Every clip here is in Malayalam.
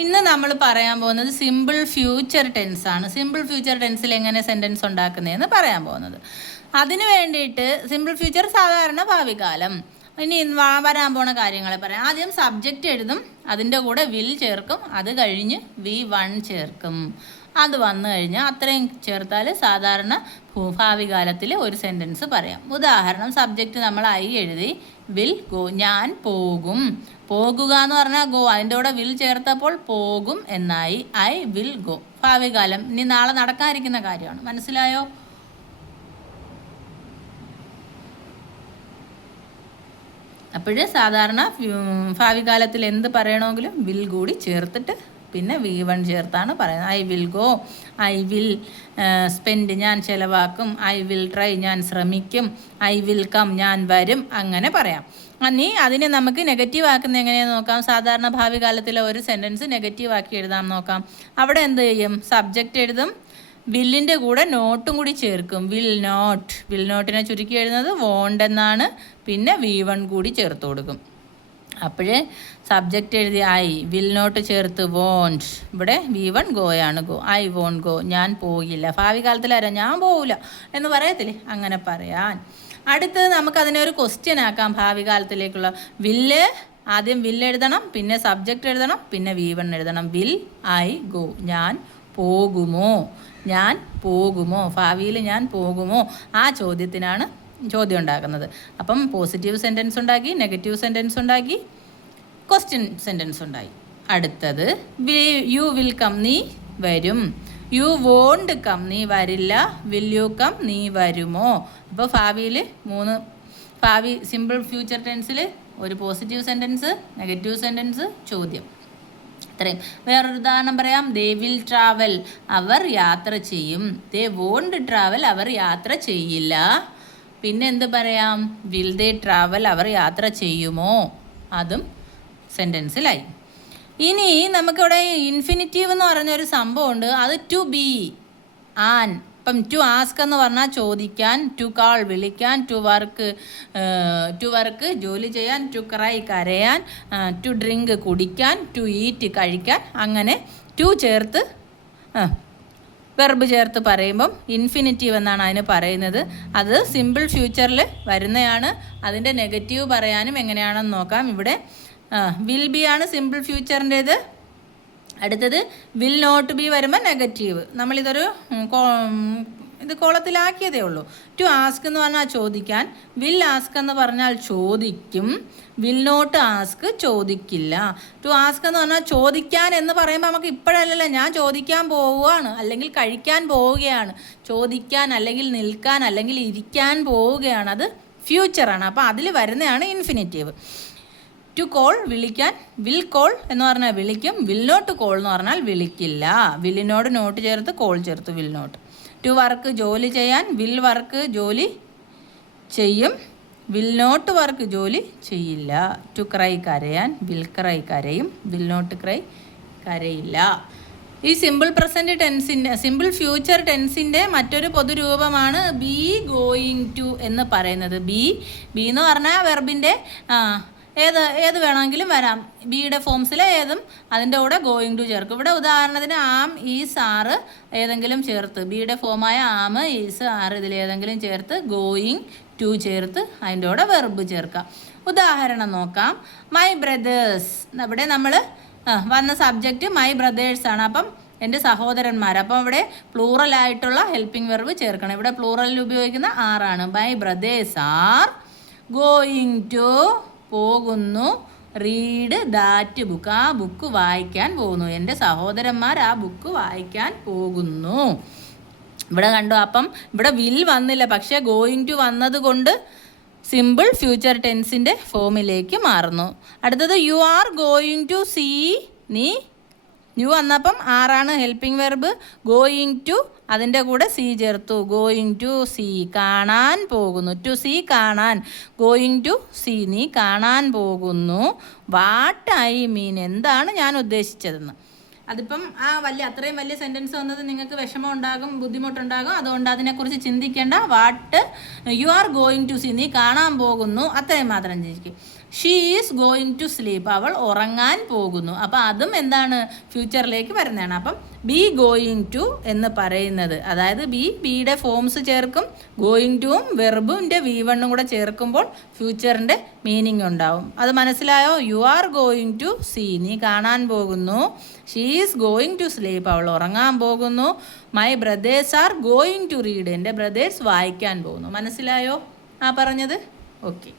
ഇന്ന് നമ്മൾ പറയാൻ പോകുന്നത് സിമ്പിൾ ഫ്യൂച്ചർ ടെൻസ് ആണ്. സിമ്പിൾ ഫ്യൂച്ചർ ടെൻസിൽ എങ്ങനെ സെൻറ്റൻസ് ഉണ്ടാക്കുന്നതെന്ന് പറയാൻ പോകുന്നത്. അതിന് വേണ്ടിയിട്ട് സിമ്പിൾ ഫ്യൂച്ചർ സാധാരണ ഭാവികാലം. ഇനി വരാൻ പോണ കാര്യങ്ങളെ പറയാം. ആദ്യം സബ്ജക്റ്റ് എഴുതും, അതിൻ്റെ കൂടെ വിൽ ചേർക്കും, അത് കഴിഞ്ഞ് V1 ചേർക്കും. അത് വന്നു കഴിഞ്ഞാൽ അത്രയും ചേർത്താൽ സാധാരണ ഭാവികാലത്തിൽ ഒരു സെൻറ്റൻസ് പറയാം. ഉദാഹരണം, സബ്ജക്റ്റ് നമ്മൾ ഐ എഴുതി, വിൽ ഗോ, ഞാൻ പോകും. പോകുക എന്ന് പറഞ്ഞാൽ ഗോ, അതിൻ്റെ കൂടെ വിൽ ചേർത്തപ്പോൾ പോകും എന്നായി. ഐ വിൽ ഗോ, ഭാവികാലം. ഇനി നാളെ നടക്കാതിരിക്കുന്ന കാര്യമാണ്. മനസ്സിലായോ? അപ്പോൾ സാധാരണ ഭാവികാലത്തിൽ എന്ത് പറയണമെങ്കിലും വിൽ കൂടി ചേർത്തിട്ട് പിന്നെ V1 ചേർത്താണ് പറയുന്നത്. I will go, I will spend, ഞാൻ ചിലവാക്കും. ഐ വിൽ ട്രൈ, ഞാൻ ശ്രമിക്കും. ഐ വിൽ കം, ഞാൻ വരും. അങ്ങനെ പറയാം. ഇനി അതിനെ നമുക്ക് നെഗറ്റീവ് ആക്കുന്നത് എങ്ങനെയാണെന്ന് നോക്കാം. സാധാരണ ഭാവികാലത്തിലെ ഒരു സെൻറ്റൻസ് നെഗറ്റീവ് ആക്കി എഴുതാൻ നോക്കാം. അവിടെ എന്ത് ചെയ്യും? സബ്ജക്റ്റ് എഴുതും, വില്ലിൻ്റെ കൂടെ നോട്ടും കൂടി ചേർക്കും. വിൽ നോട്ട്, വിൽ നോട്ടിനെ ചുരുക്കി എഴുതുന്നത് വോണ്ട് എന്നാണ്. പിന്നെ V1 കൂടി ചേർത്ത് കൊടുക്കും. അപ്പോഴേ സബ്ജക്റ്റ് എഴുതി ഐ, വിൽ നോട്ട് ചേർത്ത് വോണ്ട്. ഇവിടെ V1 ഗോയാണ്. ഗോ, ഐ വോണ്ട് ഗോ, ഞാൻ പോയില്ല. ഭാവി കാലത്തിലാരാ ഞാൻ പോവില്ല എന്ന് പറയത്തില്ലേ, അങ്ങനെ പറയാൻ. അടുത്തത് നമുക്കതിനെ ഒരു ക്വസ്റ്റ്യൻ ആക്കാം. ഭാവി കാലത്തിലേക്കുള്ള വില്ല്, ആദ്യം വില്ല് എഴുതണം, പിന്നെ സബ്ജക്റ്റ് എഴുതണം, പിന്നെ V1 എഴുതണം. വിൽ ഐ ഗോ, ഞാൻ പോകുമോ, ഞാൻ പോകുമോ, ഭാവിയിൽ ഞാൻ പോകുമോ, ആ ചോദ്യത്തിനാണ് ചോദ്യം ഉണ്ടാക്കുന്നത്. അപ്പം പോസിറ്റീവ് സെൻറ്റൻസ് ഉണ്ടാക്കി, നെഗറ്റീവ് സെൻറ്റൻസ് ഉണ്ടാക്കി, ക്വസ്റ്റ്യൻ സെൻറ്റൻസ് ഉണ്ടായി. അടുത്തത് യു വിൽ കം, നീ വരും. യു വോണ്ട് കം, നീ വരില്ല. വിൽ യു കം, നീ വരുമോ. അപ്പോൾ ഭാവിയിൽ ഭാവി സിമ്പിൾ ഫ്യൂച്ചർ ടെൻസിൽ ഒരു പോസിറ്റീവ് സെൻറ്റൻസ്, നെഗറ്റീവ് സെൻറ്റൻസ്, ചോദ്യം. ഇത്രയും. വേറൊരു ഉദാഹരണം പറയാം. ദേ വിൽ ട്രാവൽ, അവർ യാത്ര ചെയ്യും. ദേ വോണ്ട് ട്രാവൽ, അവർ യാത്ര ചെയ്യില്ല. പിന്നെ എന്ത് പറയാം? വിൽ ദേ ട്രാവൽ, അവർ യാത്ര ചെയ്യുമോ, അതും സെൻറ്റൻസിലായി. ഇനി നമുക്കിവിടെ ഇൻഫിനിറ്റീവ് എന്ന് പറഞ്ഞൊരു സംഭവമുണ്ട്. അത് ടു ബി, ആൻ. ഇപ്പം ടു ആസ്ക് എന്ന് പറഞ്ഞാൽ ചോദിക്കാൻ, ടു കാൾ വിളിക്കാൻ, ടു വർക്ക് ജോലി ചെയ്യാൻ, ടു ക്രൈ കരയാൻ, ടു ഡ്രിങ്ക് കുടിക്കാൻ, ടു ഈറ്റ് കഴിക്കാൻ. അങ്ങനെ ടു ചേർത്ത് വെർബ് ചേർത്ത് പറയുമ്പം ഇൻഫിനിറ്റീവ് എന്നാണ് അതിന് പറയുന്നത്. അത് സിമ്പിൾ ഫ്യൂച്ചറിൽ വരുന്നതാണ്. അതിൻ്റെ നെഗറ്റീവ് പറയാനും എങ്ങനെയാണെന്ന് നോക്കാം. ഇവിടെ വിൽ ബി ആണ് സിമ്പിൾ ഫ്യൂച്ചറിൻ്റേത്. അടുത്തത് വിൽ നോട്ട് ബി വരുമ്പോൾ നെഗറ്റീവ്. നമ്മളിതൊരു കോളത്തിലാക്കിയതേ ഉള്ളൂ. ടു ആസ്ക് എന്ന് പറഞ്ഞാൽ ചോദിക്കാൻ, വിൽ ആസ്ക് എന്ന് പറഞ്ഞാൽ ചോദിക്കും, വിൽ നോട്ട് ആസ്ക് ചോദിക്കില്ല. ടു ആസ്ക് എന്ന് പറഞ്ഞാൽ ചോദിക്കാൻ എന്ന് പറയുമ്പോൾ നമുക്ക് ഇപ്പോഴല്ലല്ലോ, ഞാൻ ചോദിക്കാൻ പോവുകയാണ്, അല്ലെങ്കിൽ കഴിക്കാൻ പോവുകയാണ്. ചോദിക്കാൻ, അല്ലെങ്കിൽ നിൽക്കാൻ, അല്ലെങ്കിൽ ഇരിക്കാൻ പോവുകയാണ്. അത് ഫ്യൂച്ചറാണ്. അപ്പോൾ അതിൽ വരുന്നതാണ് ഇൻഫിനിറ്റീവ്. ടു കോൾ വിളിക്കാൻ, വിൽ കോൾ എന്ന് പറഞ്ഞാൽ വിളിക്കും. വിൽ നോട്ട് കോൾ എന്ന് പറഞ്ഞാൽ വിളിക്കില്ല. വില്ലിനോട് നോട്ട് ചേർത്ത് കോൾ ചേർത്ത് വിൽ നോട്ട്. ടു വർക്ക് ജോലി ചെയ്യാൻ, വിൽ വർക്ക് ജോലി ചെയ്യും. വിൽ നോട്ട് വർക്ക് ജോലി ചെയ്യില്ല. ടു ക്രൈ കരയാൻ, വിൽ ക്രൈ കരയും. വിൽ നോട്ട് ക്രൈ കരയില്ല. ഈ സിമ്പിൾ പ്രസൻറ്റ് ടെൻസിൻ്റെ, സിമ്പിൾ ഫ്യൂച്ചർ ടെൻസിൻ്റെ മറ്റൊരു പൊതുരൂപമാണ് ബി ഗോയിങ് ടു എന്ന് പറയുന്നത്. ബി എന്ന് പറഞ്ഞാൽ വെർബിൻ്റെ ഏത് വേണമെങ്കിലും വരാം. ബിയുടെ ഫോംസിൽ ഏതും അതിൻ്റെ കൂടെ ഗോയിങ് ടു ചേർക്കും. ഇവിടെ ഉദാഹരണത്തിന് ആം, ഈസ്, ആറ് ഏതെങ്കിലും ചേർത്ത്, ബിയുടെ ഫോമായ ആം, ഈസ്, ആറ് ഇതിലേതെങ്കിലും ചേർത്ത് ഗോയിങ് ടു ചേർത്ത് അതിൻ്റെ കൂടെ വെർബ് ചേർക്കാം. ഉദാഹരണം നോക്കാം. മൈ ബ്രദേഴ്സ്, ഇവിടെ നമ്മൾ വന്ന സബ്ജക്റ്റ് മൈ ബ്രദേഴ്സാണ്. അപ്പം എൻ്റെ സഹോദരന്മാർ. അപ്പം ഇവിടെ പ്ലൂറലായിട്ടുള്ള ഹെൽപ്പിംഗ് വെർബ് ചേർക്കണം. ഇവിടെ പ്ലൂറലിൽ ഉപയോഗിക്കുന്ന ആറാണ്. My brothers are going to, പോകുന്നു, റീഡ് ദാറ്റ് ബുക്ക്, ആ ബുക്ക് വായിക്കാൻ പോകുന്നു. എൻ്റെ സഹോദരന്മാർ ആ ബുക്ക് വായിക്കാൻ പോകുന്നു. ഇവിടെ കണ്ടു. അപ്പം ഇവിടെ വിൽ വന്നില്ല, പക്ഷേ ഗോയിങ് ടു വന്നത് കൊണ്ട് സിമ്പിൾ ഫ്യൂച്ചർ ടെൻസിൻ്റെ ഫോമിലേക്ക് മാറുന്നു. അടുത്തത് you are going to see, നീ യു വന്നപ്പം ആറാണ് ഹെൽപ്പിംഗ് വെർബ്. ഗോയിങ് ടു അതിൻ്റെ കൂടെ സി ചേർത്തു. ഗോയിങ് ടു സീ, കാണാൻ പോകുന്നു. ടു സീ കാണാൻ, ഗോയിങ് ടു സീ നീ കാണാൻ പോകുന്നു. വാട്ട് ഐ മീൻ, എന്താണ് ഞാൻ ഉദ്ദേശിച്ചതെന്ന്. അതിപ്പം അത്രയും വലിയ സെൻറ്റൻസ് വന്നത് നിങ്ങൾക്ക് വിഷമം ഉണ്ടാകും, ബുദ്ധിമുട്ടുണ്ടാകും. അതുകൊണ്ട് അതിനെക്കുറിച്ച് ചിന്തിക്കേണ്ട. What you are going to see, നീ കാണാൻ പോകുന്നു, അത്രയും മാത്രം ചിന്തിക്കും. She is going to sleep, അവൾ ഉറങ്ങാൻ പോകുന്നു. അപ്പം അതും എന്താണ്, ഫ്യൂച്ചറിലേക്ക് വരുന്നതാണ്. അപ്പം ബി ഗോയിങ് ടു എന്ന് പറയുന്നത്, അതായത് ബിയുടെ ഫോംസ് ചേർക്കും, ഗോയിങ് ടുവും വെർബിൻ്റെ V1 കൂടെ ചേർക്കുമ്പോൾ ഫ്യൂച്ചറിൻ്റെ മീനിങ് ഉണ്ടാവും. അത് മനസ്സിലായോ? You are going to see, നീ കാണാൻ പോകുന്നു. She is going to sleep, അവൾ ഉറങ്ങാൻ പോകുന്നു. My brothers are going to read, എൻ്റെ ബ്രദേഴ്സ് വായിക്കാൻ പോകുന്നു. മനസ്സിലായോ ആ പറഞ്ഞത്? ഓക്കെ.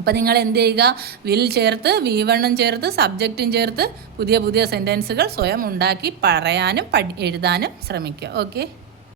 അപ്പോൾ നിങ്ങൾ എന്ത് ചെയ്യുക, വിൽ ചേർത്ത് V1 ചേർത്ത് സബ്ജക്റ്റും ചേർത്ത് പുതിയ പുതിയ സെൻറ്റൻസുകൾ സ്വയം ഉണ്ടാക്കി പറയാനും എഴുതാനും ശ്രമിക്കുക. ഓക്കെ.